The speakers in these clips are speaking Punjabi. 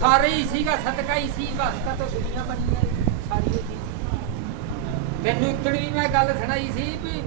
ਸਾਰੇ ਹੀ ਸੀਗਾ ਸਦਕਾ ਹੀ ਸੀ ਬਸ ਤਾਂ ਦੁਨੀਆ ਬਣੀ ਹੈ ਸਾਰੀ ਉਹ ਚੀਜ਼। ਤੈਨੂੰ ਇਤਨੀ ਵੀ ਮੈਂ ਗੱਲ ਸੁਣਾਈ ਸੀ ਵੀ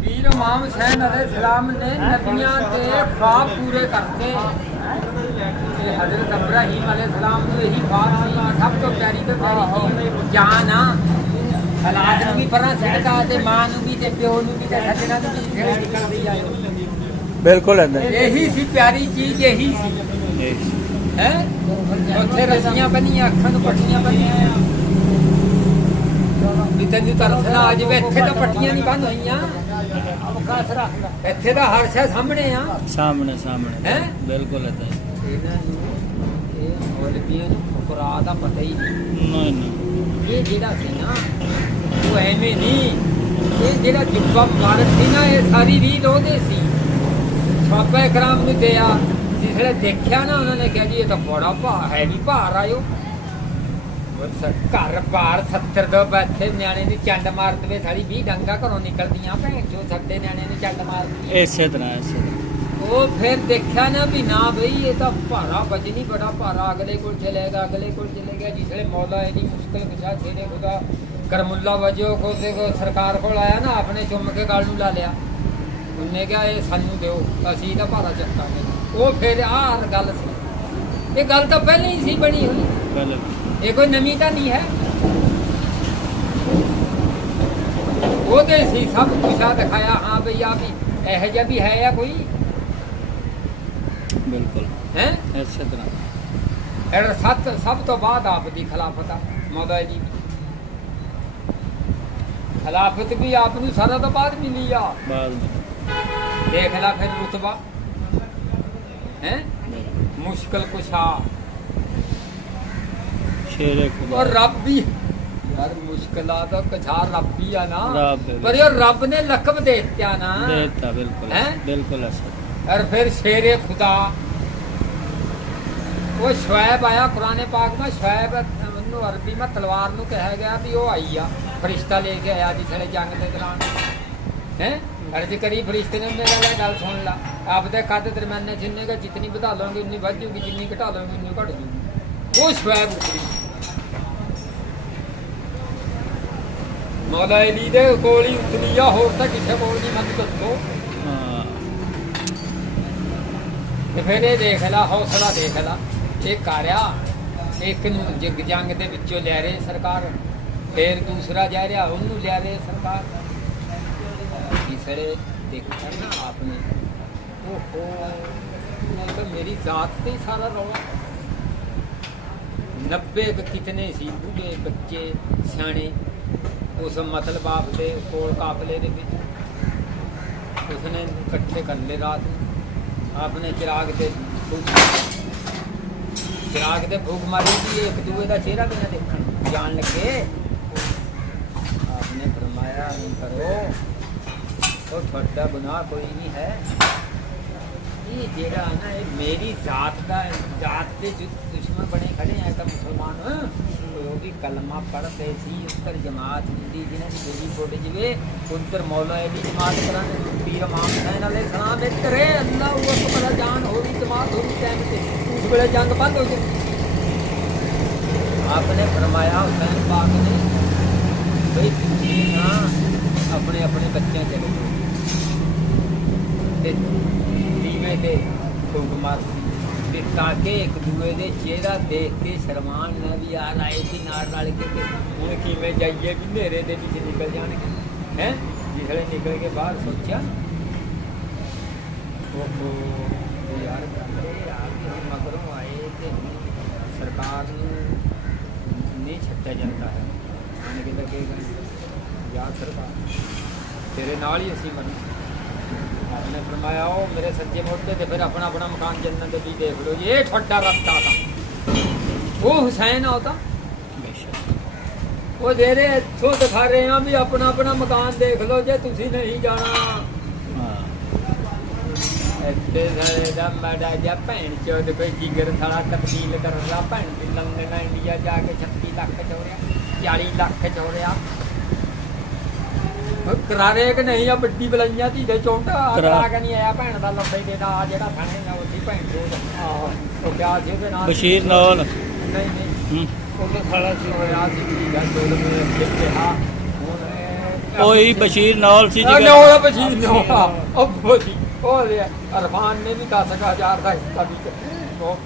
ਵੀਰ ਇਮਾਮ ਹੁਸੈਨ अलैहिस्सलाम ने नबियां के ख्वाब पूरे करते। हजरत इब्राहीम अलैहिस्सलाम ਨੂੰ ਇਹੀ ख्वाब ਸੀ ਸਭ ਤੋਂ ਪਿਆਰੀ ਤੇ ਪਿਆਰੀ ਜਾਨ ਆ ਹਾਲਾਤ ਨੂੰ ਵੀ ਪਰਾਂ ਛੱਡਦਾ ਤੇ ਮਾਂ ਨੂੰ ਵੀ ਤੇ ਪਿਓ ਨੂੰ ਵੀ ਤੇ ਸੱਜਣਾ ਨੂੰ ਵੀ ਜਿਹੜੇ ਨਿਕਲਦੀ ਆਏ ਬਿਲਕੁਲ ਏਦਾਂ ਇਹੀ ਸੀ ਪਿਆਰੀ ਚੀਜ਼ ਇਹੀ ਸੀ ਹੈ। ਉੱਥੇ ਰੱਸੀਆਂ ਬੰਨੀਆਂ ਅੱਖਾਂ ਨੂੰ ਪੱਟੀਆਂ ਬੰਨੀਆਂ ਵੀ ਤੈਨੂੰ ਤਰਸ ਨਾ ਆ ਜਾਵੇ। ਇੱਥੇ ਤਾਂ ਪੱਟੀਆਂ ਨਹੀਂ ਬੰਨ ਹੋਈਆਂ ਇੱਥੇ ਤਾਂ ਹਰ ਸ਼ੈ ਸਾਹਮਣੇ ਆ ਸਾਹਮਣੇ ਸਾਹਮਣੇ ਹੈ ਬਿਲਕੁਲ ਏਦਾਂ ਇਹਨਾਂ ਨੂੰ ਇਹ ਮੌਲਵੀਆਂ ਨੂੰ ਫੁਕਰਾ ਦਾ ਪਤਾ ਹੀ ਨਹੀਂ। ਨਹੀਂ ਇਹ ਜਿਹੜਾ ਸੀ ਨਾ ਉਹ ਐਵੇਂ ਨਹੀਂ। ਇਹ ਜਿਹੜਾ ਜੁੱਬਾ ਮੁਬਾਰਕ ਸੀ ਨਾ ਇਹ ਸਾਰੀ ਰੀਲ ਉਹਦੇ ਸੀ। ਸਹਾਬਾ ਇਕਰਾਮ ਨੂੰ ਦਿਆ ਜਿਸਲੇ ਦੇਖਿਆ ਨਾ ਉਹਨਾਂ ਨੇ ਕਿਹਾ ਜੀ ਇਹ ਤਾਂ ਬੜਾ ਭਾਰ ਹੈ ਵੀ ਭਾਰ ਆਇਓ ਘਰ ਬਾਹਰ 70 ਦੋ ਬੈਠੇ ਨਿਆਣੇ ਦੀ ਚੰਡ ਮਾਰ ਦਵੇ ਸਾਰੀ 20 ਡੰਗਾ ਘਰੋਂ ਨਿਕਲਦੀਆਂ ਭੈਣ ਚੋ ਸਾਡੇ ਨਿਆਣੇ ਨੂੰ ਚੰਡ ਮਾਰਦੀ ਇਸੇ ਤਰ੍ਹਾਂ ਉਹ ਫਿਰ ਦੇਖਿਆ ਨਾ ਵੀ ਨਾ ਬਈ ਇਹ ਤਾਂ ਭਾਰਾ ਵਜਨੀ ਬੜਾ ਭਾਰਾ ਅਗਲੇ ਕੋਲ ਚਲੇਗਾ ਅਗਲੇ ਕੋਲ ਚਲੇਗਾ ਜਿਸਲੇ ਮੌਲਾ ਇਹਦੀ ਮੁਸ਼ਕਿਲ ਕੁਛਾ ਛੇੜੇ ਖੁਦਾ ਕਰਮੁੱਲਾ ਵਜੋ ਕੋ ਸਰਕਾਰ ਕੋਲ ਆਇਆ ਨਾ ਆਪਣੇ ਚੁੰਮ ਕੇ ਗਲ ਨੂੰ ਲਾ ਲਿਆ। ਉਹਨੇ ਕਿਹਾ ਇਹ ਸਾਨੂੰ ਦਿਓ ਅਸੀਂ ਇਹਦਾ ਭਾਰਾ ਚੱਕਾਂਗੇ। ਉਹ ਫਿਰ ਆਹ ਗੱਲ ਸੀ। ਇਹ ਗੱਲ ਤਾਂ ਪਹਿਲਾਂ ਹੀ ਸੀ ਬਣੀ ਹੋਈ ਪਹਿਲੇ ਇਹ ਕੋਈ ਨਵੀਂ ਤਾਂ ਨਹੀਂ ਹੈ। ਉਹਦੇ ਸੀ ਸਭ ਕੁਛ ਆ ਦਿਖਾਇਆ ਹਾਂ ਬਈ ਆ ਵੀ ਇਹੋ ਜਿਹਾ ਵੀ ਹੈ ਆ ਕੋਈ ਬਿਲਕੁਲ ਹੈ ਇਸੇ ਤਰ੍ਹਾਂ ਇਹ ਸਭ ਤੋਂ ਬਾਅਦ ਆਪ ਦੀ ਖਿਲਾਫਤ ਆ ਮੌਲਾ ਜੀ ਖਿਲਾਫਤ ਵੀ ਆਪ ਨੂੰ ਸਾਰਾ ਤੋਂ ਬਾਅਦ ਮਿਲੀ ਆ। ਬਾਅਦ ਵਿੱਚ ਦੇਖ ਲੈ ਫਿਰ ਰੁਤਬਾ ਹੈ ਮੁਸ਼ਕਿਲ ਕੁਸ਼ਾ ਸ਼ੇਰੇ ਖੁਦਾ ਔਰ ਰੱਬ ਵੀ ਯਾਰ ਮੁਸ਼ਕਿਲਾਂ ਦਾ ਕਛਾਰ ਰੱਬ ਹੀ ਆ ਨਾ ਰੱਬ ਪਰ ਇਹ ਰੱਬ ਨੇ ਲਕਬ ਦੇ ਦਿੱਤਾ ਨਾ ਦੇਤਾ ਬਿਲकुल ਹੈਂ? ਬਿਲकुल ऐसा और फिर शेरे खुदा वो शुएब आया कुरान पाक में शुएब ਨੂੰ ਅਰਬੀ में तलवार ਨੂੰ ਕਿਹਾ ਗਿਆ ਵੀ ਉਹ ਆਈ ਆ ਫਰਿਸ਼ਤਾ ਲੈ ਕੇ ਆਇਆ ਜਿਸਲੇ ਜੰਗ ਦੇ ਦੌਰਾਨ ਹੈ अर्ज करी फरिश्ते ने मेरा ला गल सुन ला आपदे कद दरम्याने जिन्ने का जितनी बढ़ा लोगे उन्नी बढ़ जूगी जिन्नी घटा लोगे उन्नी घट जूगी वो शुएब उतरी मौला अली दे कोल ही उतरी आ होर तां किसे कोल नहीं मत दसो हाँ ਤੇ ਫਿਰ ਇਹ ਦੇਖ ਲਾ ਹੌਸਲਾ ਦੇਖ ਲਾ ਇਹ ਕਾਰਿਆ ਇੱਕ ਨੂੰ ਜੰਗ ਦੇ ਵਿੱਚੋਂ ਲੈ ਰਹੇ ਸਰਕਾਰ ਫਿਰ ਦੂਸਰਾ ਜਾ ਰਿਹਾ ਉਹਨੂੰ ਲੈ ਰਹੇ ਸਰਕਾਰ ਤੀਸਰੇ ਦੇਖਿਆ ਨਾ ਆਪਨੇ ਓਹੋ ਇਹ ਤਾਂ ਮੇਰੀ ਜ਼ਾਤ ਤੇ ਸਾਰਾ ਰੌਲਾ 90 ਕਿਤਨੇ ਸੀ ਬੁੱਢੇ ਬੱਚੇ ਸਿਆਣੇ ਉਸ ਮਤਲਬ ਆਪ ਦੇ ਕੋਲ ਕਾਫਲੇ ਦੇ ਵਿੱਚ ਉਸਨੇ ਇਕੱਠੇ ਕਰ ਲਏ ਰਾਤ ਨੂੰ आपने चिराग से फूक मारी कि एक दूए का चेहरा भी ना देखन जान लगे आपने फरमाया नहीं करो तो छोटा गुनाह कोई नहीं है ये जेड़ा ना ये मेरी जात के दुश्मन बने खड़े हैं तो मुसलमान वो भी कलमा पढ़ते सी उत्तर जमात हिंदी जिन्हें गोली फोटे जवे उधर मौला अली जमात कराने पीर इमाम हुसैन अलैहिस्सलाम इधर है अल्लाह वो तो बड़ा जान हो रही जमात हो रही टाइम पे उस वेले जंग बंद हो गई आपने फरमाया हुसैन पाक ने भाई तुसी ना अपने अपने बच्चे चले ते दीवे ते फूक मार ਤੇ ਤਾਕੇ ਇੱਕ ਦੂਏ ਦੇ ਚਿਹਰਾ ਦੇਖ ਕੇ ਸ਼ਰਮਾਨ ਨਾ ਵੀ ਯਾਰ ਆਏ ਸੀ ਨਾਲ ਕੇ ਹੁਣ ਕਿਵੇਂ ਜਾਈਏ ਵੀ ਹਨੇਰੇ ਦੇ ਵਿੱਚ ਨਿਕਲ ਜਾਣਗੇ ਹੈ ਜਿਸਲੇ ਨਿਕਲ ਕੇ ਬਾਹਰ ਸੋਚਿਆ ਓਹੋ ਯਾਰ ਮਗਰੋਂ ਆਏ ਤੇ ਸਰਕਾਰ ਨੂੰ ਨਹੀਂ ਛੱਡਿਆ ਜਾਂਦਾ ਹੈ ਆਣ ਕੇ ਲੱਗੇਗਾ ਯਾਰ ਸਰਕਾਰ ਤੇਰੇ ਨਾਲ ਹੀ ਅਸੀਂ ਮਰੀ आपने फरमाया ओ मेरे सज्जे मोड़ते थे फिर अपना अपना मकान जन्नत भी देख लो ये ठोडा रास्ता था वो हुसैन होता वो दे रहे इथों दिखा रहे हैं भी अपना अपना मकान देख लो जे तुसी नहीं जाना इत्थे सारे दा मैडा जा भैन चोद कोई जिगर साला तब्दील कर रहा भैन दी लंदन इंडिया जाके 36 लाख चोरिया 40 लाख चोरिया ਕਰਾਰੇ ਕਿ ਨਹੀਂ ਆ ਵੱਡੀ ਬਲਾਈਆਂ ਧੀ ਦੇ ਚੋਂਟਾ ਕਰਾ ਕੇ ਨਹੀਂ ਆਇਆ ਭੈਣ ਦਾ ਲੱਭੇ ਦੇ ਦਾ ਜਿਹੜਾ ਥਾਣੇ ਦਾ ਉੱਥੇ ਭੈਣ ਚੋਦ ਉਹ ਕਿਆ ਸੀ ਉਹਦੇ ਨਾਲ ਬਸ਼ੀਰ ਨੌਲ ਨਹੀਂ ਹੂੰ ਉਹਨੇ ਸਾਲਾ ਸੀ ਹੋਇਆ ਸੀ ਕੀ ਗੱਲ ਚੋਦ ਨੇ ਕਿਹਾ ਉਹੀ ਬਸ਼ੀਰ ਨੌਲ ਸੀ ਨਾ ਉਹਦਾ ਬਸ਼ੀਰ ਨੌਲਾ ਉਹ ਬੋਲੀ ਉਹ ਅਰਫਾਨ ਨੇ ਵੀ 10,000 ਦਾ ਹਿੱਸਾ ਵੀ ਉਹ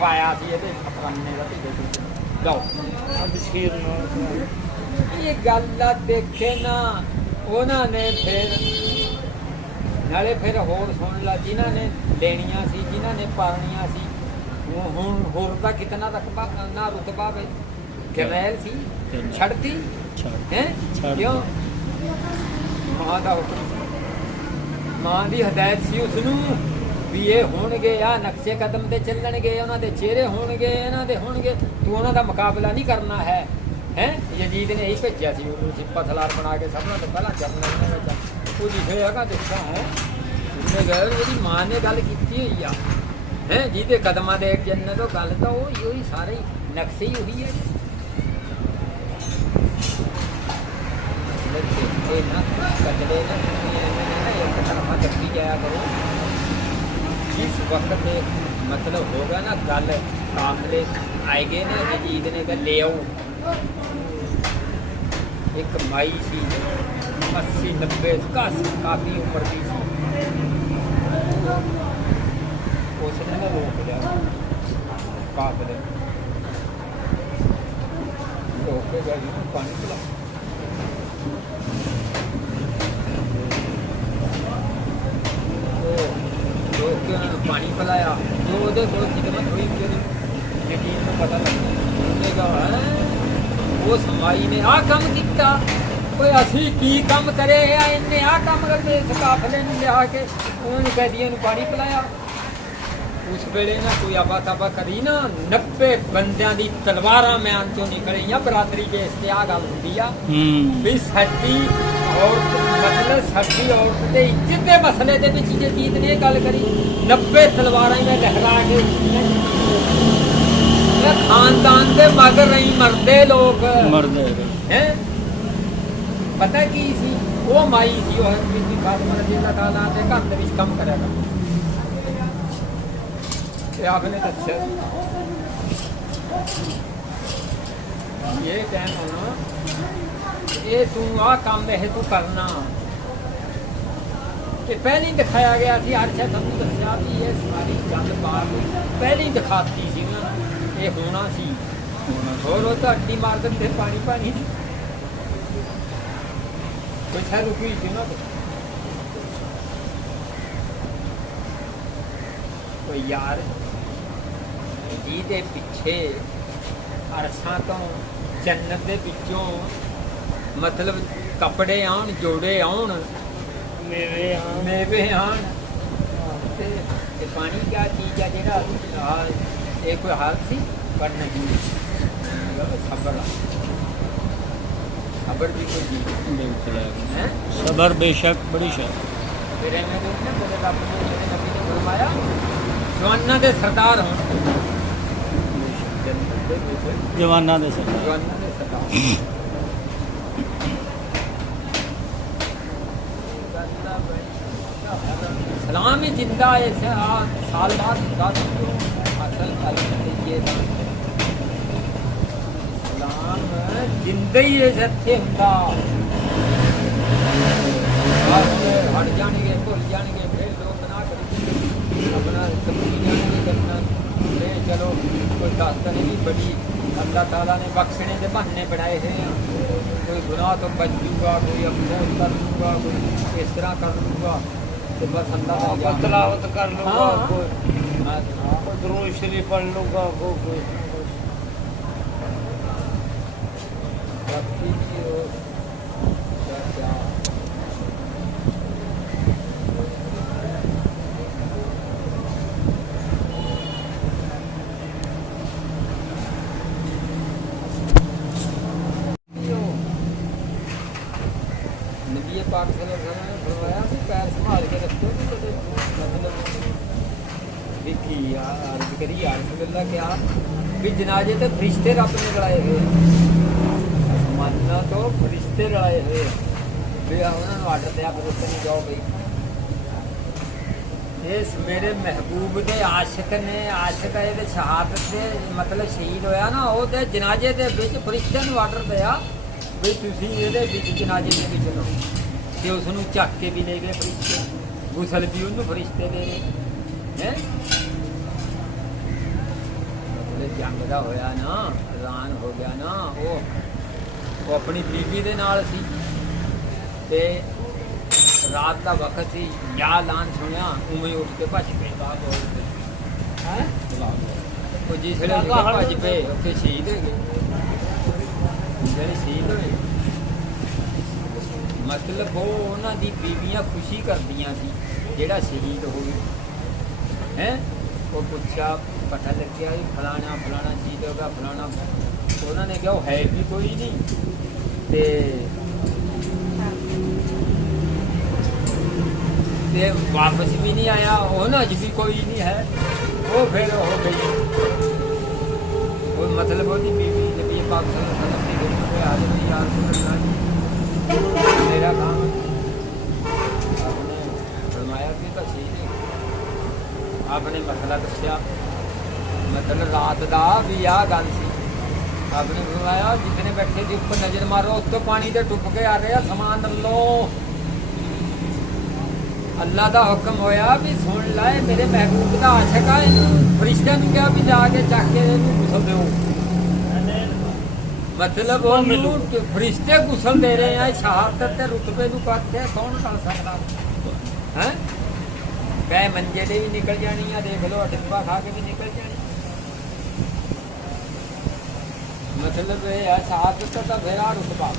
ਪਾਇਆ ਸੀ ਇਹਦੇ ਫਰਾਨੇ ਦਾ ਤੇ ਲਓ ਬਸ਼ੀਰ ਨੌਲ ਇਹ ਗੱਲ ਆ ਦੇਖੇ ਨਾ ਉਹਨਾਂ ਨੇ ਫਿਰ ਨਾਲੇ ਫਿਰ ਹੋਰ ਸੁਣ ਲਾ ਜਿਨ੍ਹਾਂ ਨੇ ਲੈਣੀਆਂ ਸੀ ਜਿਨ੍ਹਾਂ ਨੇ ਪਾਲਣੀਆਂ ਸੀ ਹੁਣ ਹੋਰ ਦਾ ਕਿਤਨਾ ਰਕਬਾ ਨਾ ਰੁਤਬਾ ਵੇ ਗਰੈਲ ਸੀ ਛੱਡਤੀ ਹੈ ਕਿਉਂ ਮਾਂ ਦਾ ਹੁਕਮ ਸੀ ਮਾਂ ਦੀ ਹਦਾਇਤ ਸੀ ਉਸ ਨੂੰ ਵੀ ਇਹ ਹੋਣਗੇ ਆ ਨਕਸ਼ੇ ਕਦਮ ਤੇ ਚੱਲਣਗੇ ਉਹਨਾਂ ਦੇ ਚਿਹਰੇ ਹੋਣਗੇ ਇਹਨਾਂ ਦੇ ਹੋਣਗੇ ਤੂੰ ਉਹਨਾਂ ਦਾ ਮੁਕਾਬਲਾ ਨਹੀਂ ਕਰਨਾ ਹੈ ਯਜ਼ੀਦ ਨੇ ਇਹੀ ਭੇਜਿਆ ਸੀ ਉਹਨੂੰ ਸਿੱਪਾ ਸਲਾਰ ਬਣਾ ਕੇ ਸਭ ਤੋਂ ਪਹਿਲਾਂ ਜਰਨਲ ਦੇ ਵਿੱਚ ਉਹ ਲਿਖਿਆ ਹੈਗਾ ਦੇਖਦਾ ਹੈ ਉਹਨੇ ਗਏ ਉਹਦੀ ਮਾਂ ਨੇ ਗੱਲ ਕੀਤੀ ਹੋਈ ਆ ਜਿਹਦੇ ਕਦਮਾਂ ਦੇ ਜੰਨਤ ਉਹ ਗੱਲ ਤਾਂ ਉਹ ਹੀ ਸਾਰੇ ਨਕਸ਼ੇ ਹੀ ਉਹੀ ਹੈ ਇਹ ਨਾ ਕਦਲੇ ਨਾ ਇੱਕ ਤਰਫਾ ਚੱਕੀ ਜਾਇਆ ਕਰੋ ਜਿਸ ਵਕਤ ਤੇ ਮਤਲਬ ਹੋਗਾ ਨਾ ਗੱਲ ਕਾਮਲੇ ਆਏਗੇ ਨਾ ਯਜ਼ੀਦ ਨੇ ਕਿ ਲੈ ਆਓ ਇੱਕ ਮਾਈ ਸੀ 80 90 ਕਾਫੀ ਉਮਰ ਦੀ ਸੀ उसने ना रोक लिया काफिले रोक के गई पानी पिला रोक के उन्होंने पानी पिलाया जो वो खिदमत हुई यकीन को पता लगेगा उस माई ने आ कम किया कोई असी की कम करे इन्हें आ कम करते इस काफिले ने लिया के उन्होंने कैदियों को पानी पिलाया उस वेले ना कोई आबा ताबा करी ना 90 बंदियां दी तलवारां म्यान चों निकलियां बरादरी के इस आ गल हुंदी आ भी साडी औरत मतलब साडी औरत दे इज्जत दे मसले दे विच यजीद ने गल करी 90 तलवारां ही लहरा के खानदान दे मगर नहीं मरदे लोग मरदे हैं पता की सी वो माई सी वो हज़रत फातिमा रज़ी अल्लाह तआला दे घर दे विच काम करया कर आपने दस्या ये टाइम होना ये तू आ काम है तू करना कि पहले ही दिखाया गया थी अर्शा थमू दस्या भी ये सारी जंग बात पहले ही दिखाती सी ना ये होना सी और वो तो अड्डी मार देते पानी पानी कोई शायद रुकी थी ना तो यार ਜਿਹਦੇ ਪਿੱਛੇ ਅਰਸ਼ਾਂ ਤੋਂ ਜੰਨਤ ਦੇ ਵਿੱਚੋਂ ਮਤਲਬ ਕੱਪੜੇ ਆਉਣ ਜੋੜੇ ਆਉਣ ਮੇਵੇ ਆਉਣ ਤੇ ਪਾਣੀ ਕਿਆ ਚੀਜ਼ ਆ ਜਿਹੜਾ ਇਹ ਕੋਈ ਹਾਲ ਸੀ ਪਰ ਨਹੀਂ ਸਬਰ ਵੀ ਕੋਈ ਚੀਜ਼ बिल्कुल ਹੈ सबर बेशक बड़ी शक ਫਿਰ ਐਵੇਂ ਦੇ ਨਾ ਮੇਰੇ ਰੱਬ ਨੇ ਜਿਹੜੇ ਨਬੀ ਨੇ ਫਰਮਾਇਆ ਜਵਾਨਾਂ ਦੇ ਸਰਦਾਰ ਹੋਣ जवाना दे सकता जवाਨਾਂ ਦੇ ਸਰਦਾਰ सलाम ही जिंदा है साल बाद दस असल ये सलाम जिंदा ही इत्थे हुंदा हट जाएंगे भुल जाएंगे फिर लोग ना करेंगे अपना समझी जाएंगे करना चलो कोई दास्तान नहीं बड़ी अल्लाह ताला ने बख्शने के बहाने बनाए हैं कोई गुनाह तो बच जूगा कोई अफसोस कर लूँगा कोई इस तरह कर लूँगा तो बस अल्लाह तलावत कर लूँगा हाँ कोई दुरूद शरीफ पढ़ लूँगा कोई बाकी क्या नबी पाक सल्लल्लाहु अलैहि वसल्लम ने फरमाया कि पैर संभाल के रखो मतलब देखी अर्ज करी अल्लाह क्या भी जनाजे तो फरिश्ते रब ने लड़ाए हुए मानना तो फरिश्ते लड़ाए हुए भी उन्होंने आर्डर दिया फिर उससे नहीं जाओ भाई ਇਸ ਮੇਰੇ ਮਹਿਬੂਬ ਦੇ ਆਸ਼ਿਕ ਨੇ ਆਸ਼ਿਕ ਇਹਦੇ ਸ਼ਹਾਦਤ ਦੇ ਮਤਲਬ ਸ਼ਹੀਦ ਹੋਇਆ ਨਾ ਉਹਦੇ ਜਨਾਜ਼ੇ ਦੇ ਵਿੱਚ ਫਰਿਸ਼ਤਿਆਂ ਨੂੰ ਆਰਡਰ ਦਿਆ ਵੀ ਤੁਸੀਂ ਇਹਦੇ ਵਿੱਚ ਜਨਾਜ਼ੇ ਦੇ ਵਿੱਚ ਲਓ ਤੇ ਉਸ ਨੂੰ ਚੱਕ ਕੇ ਵੀ ਲੈ ਗਏ ਫਰਿਸ਼ਤੇ ਗੁਸਲ ਵੀ ਉਹਨੂੰ ਫਰਿਸ਼ਤੇ ਦੇ ਰਹੇ ਹੈ ਮਤਲਬ ਜੰਗ ਦਾ ਹੋਇਆ ਨਾ ਐਲਾਨ ਹੋ ਗਿਆ ਨਾ ਉਹ ਆਪਣੀ ਬੀਵੀ ਦੇ ਨਾਲ ਸੀ ਤੇ ਰਾਤ ਦਾ ਵਕਤ ਸੀ ਜਾਂ ਐਲਾਨ ਸੁਣਿਆ ਉਵੇਂ ਉੱਠ ਕੇ ਭੱਜ ਪਏ ਬਾਹਰ ਬੋਲ ਹੈ ਉਹ ਜਿਸ ਵੇਲੇ ਉੱਠ ਕੇ ਭੱਜ ਪਏ ਉੱਥੇ ਸ਼ਹੀਦ ਹੋ ਗਏ ਜਿਹੜੇ ਸ਼ਹੀਦ ਹੋਏ ਮਤਲਬ ਉਹ ਉਹਨਾਂ ਦੀ ਬੀਵੀਆਂ ਖੁਸ਼ੀ ਕਰਦੀਆਂ ਸੀ ਜਿਹੜਾ ਸ਼ਹੀਦ ਹੋ ਗਿਆ ਹੈ ਉਹ ਪੁੱਛਿਆ ਪਤਾ ਲੱਗਿਆ ਵੀ ਫਲਾਣਾ ਫਲਾਣਾ ਸ਼ਹੀਦ ਹੋ ਗਿਆ ਫਲਾਣਾ ਉਹਨਾਂ ਨੇ ਕਿਹਾ ਉਹ ਹੈ ਵੀ ਕੋਈ ਨਹੀਂ ਤੇ ਵਾਪਸ ਵੀ ਨਹੀਂ ਆਇਆ ਉਹਨਾਂ 'ਚ ਵੀ ਕੋਈ ਨਹੀਂ ਹੈ ਉਹ ਫਿਰ ਹੋ ਗਈ ਉਹ ਮਤਲਬ ਉਹਦੀ ਬੀਵੀ ਨਬੀ ਪਾਕ ਸੱਲੱਲਾਹੁ ਅਲੈहि ਵਸੱਲਮ ਦੀ ਖਿਦਮਤ में हाजिर हुई यार मेरा काम आपने फरमाया कि तो ठीक है आपने मसला दस्या मतलब रात का भी आ गल सी आपने फरमाया जितने बैठे थे ऊपर नजर मारो उस तो पानी से टुप के आ रहे समान लो अल्लाह का हुक्म होया भी सुन लाए मेरे महबूब का आशिक आ फरिश्तिਆਂ ਨੂੰ ਕਿਹਾ ਵੀ ਜਾ ਕੇ ਚੱਕ ਕੇ ਇਹਨੂੰ ਗੁਸਲ ਦਿਓ मतलब ਉਹਨੂੰ ਫਰਿਸ਼ਤੇ ਗੁਸਲ ਦੇ ਰਹੇ ਆ ਸ਼ਹਾਦਤ ਤੇ ਰੁਤਬੇ ਨੂੰ ਕੱਟੇ ਕੌਣ ਕਰ ਸਕਦਾ ਹੈ ਕਹੇ ਮੰਜੇ ਦੇ ਵੀ ਨਿਕਲ ਜਾਣੀ ਆ ਦੇਖ ਲਓ ਡਿੱਬਾ ਖਾ ਕੇ ਵੀ ਨਿਕਲ ਜਾਣੀ मतलब ਇਹ ਆ ਸ਼ਹਾਦਤ ਦਾ ਫੇਰਾ ਰੁਤਬਾ